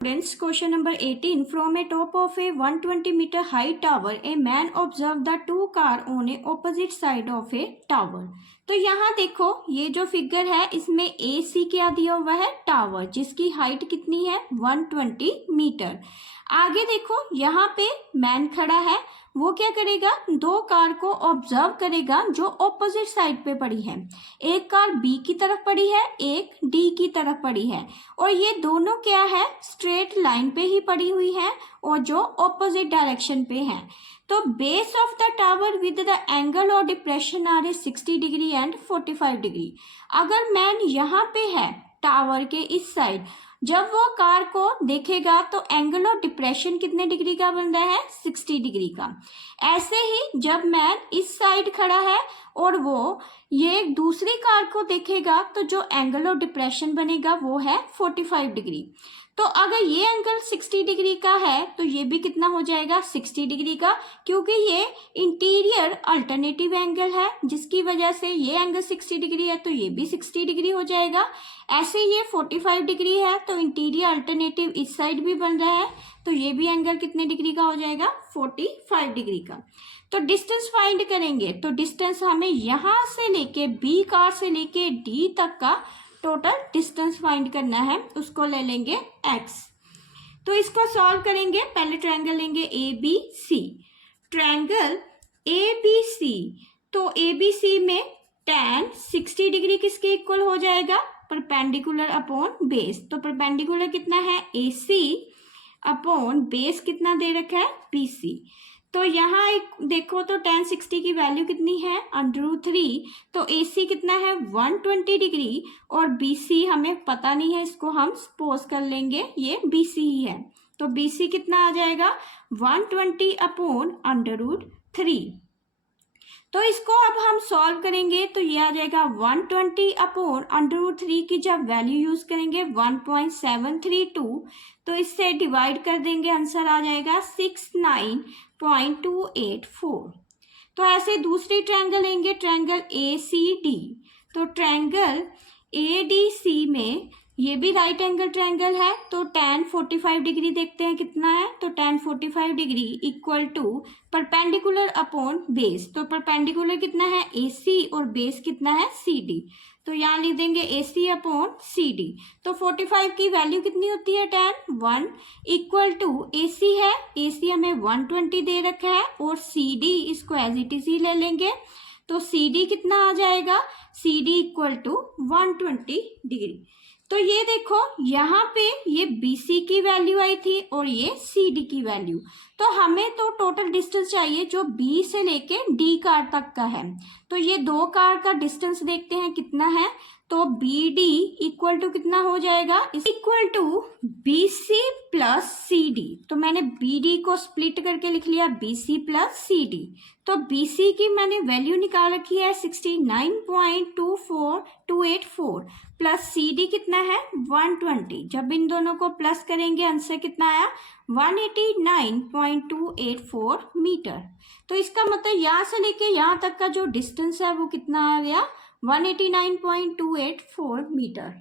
Students, question number 18. From a top of a 120-meter high tower, a man observed the two cars on a opposite side of a tower. तो यहाँ देखो, ये जो figure है इसमें ए सी क्या दिया हुआ है, टावर, जिसकी हाइट कितनी है 120 मीटर। आगे देखो, यहाँ पे मैन खड़ा है, वो क्या करेगा, दो कार को ऑब्जर्व करेगा जो ऑपोजिट साइड पे पड़ी है। एक कार बी की तरफ पड़ी है, एक डी की तरफ पड़ी है, और ये दोनों क्या है, स्ट्रेट लाइन पे ही पड़ी हुई है और जो ऑपोजिट डायरेक्शन पे है। तो base of the tower with the angle और depression are a 60 degree and 45 degree. अगर मैन यहाँ पे है टावर के इस साइड, जब वो कार को देखेगा तो एंगल और डिप्रेशन कितने डिग्री का बन रहा है, 60 डिग्री का। ऐसे ही जब मैन इस साइड खड़ा है और वो ये दूसरी कार को देखेगा तो जो एंगल और डिप्रेशन बनेगा वो है 45 डिग्री। तो अगर ये एंगल 60 डिग्री का है तो ये भी कितना हो जाएगा, 60 डिग्री का, क्योंकि ये इंटीरियर अल्टरनेटिव एंगल है, जिसकी वजह से ये एंगल 60 डिग्री है तो ये भी 60 डिग्री हो जाएगा। ऐसे ये 45 डिग्री है तो इंटीरियर अल्टरनेटिव इस साइड भी बन रहा है, तो ये भी एंगल कितने डिग्री का हो जाएगा, 45 डिग्री का। तो डिस्टेंस फाइंड करेंगे, तो डिस्टेंस हमें यहाँ से लेके बी कार से लेके डी तक का टोटल डिस्टेंस फाइंड करना है, उसको ले लेंगे x। तो इसको सॉल्व करेंगे, पहले ट्रायंगल लेंगे A B C. Triangle A B C, तो ए बी सी में tan 60 डिग्री किसके इक्वल हो जाएगा, परपेंडिकुलर अपॉन बेस। तो परपेंडिकुलर कितना है, ए सी अपॉन बेस कितना दे रखा है, बी सी। तो यहाँ एक देखो तो tan 60 की वैल्यू कितनी है, √3। तो AC कितना है 120 डिग्री और BC हमें पता नहीं है, इसको हम सपोज कर लेंगे ये BC ही है। तो BC कितना आ जाएगा 120 अपॉन √3। तो इसको अब हम सॉल्व करेंगे तो ये आ जाएगा 120 अपॉन √3 की जब वैल्यू यूज करेंगे 1.732, तो इससे डिवाइड कर देंगे, आंसर आ जाएगा 69.284। तो ऐसे दूसरी ट्रायंगल लेंगे, ट्रायंगल ACD। तो ट्रायंगल ADC में ये भी राइट एंगल ट्रायंगल है, तो tan 45 डिग्री देखते हैं कितना है, तो tan 45 degree equal to perpendicular upon base. तो परपेंडिकुलर कितना है AC और बेस कितना है CD, तो यहाँ लिख देंगे AC अपॉन CD। तो 45 की वैल्यू कितनी होती है tan 1 इक्वल टू AC है, AC हमें 120 दे रखा है और CD इसको एज इट इज ही ले लेंगे, तो CD कितना आ जाएगा, CD इक्वल टू 120 डिग्री। तो ये देखो यहाँ पे ये BC की वैल्यू आई थी और ये CD की वैल्यू, तो हमें तो टोटल डिस्टेंस चाहिए जो B से लेके D कार तक का है। तो ये दो कार का डिस्टेंस देखते हैं कितना है, तो BD इक्वल टू कितना हो जाएगा, equal to BC plus CD। तो मैंने BD को स्प्लिट करके लिख लिया BC प्लस CD। तो BC की मैंने वैल्यू निकाल रखी है 69.24284 प्लस CD कितना है 120। जब इन दोनों को प्लस करेंगे आंसर कितना आया 189.284 मीटर। तो इसका मतलब यहाँ से लेके यहाँ तक का जो डिस्टेंस है वो कितना आ गया 189.284 मीटर।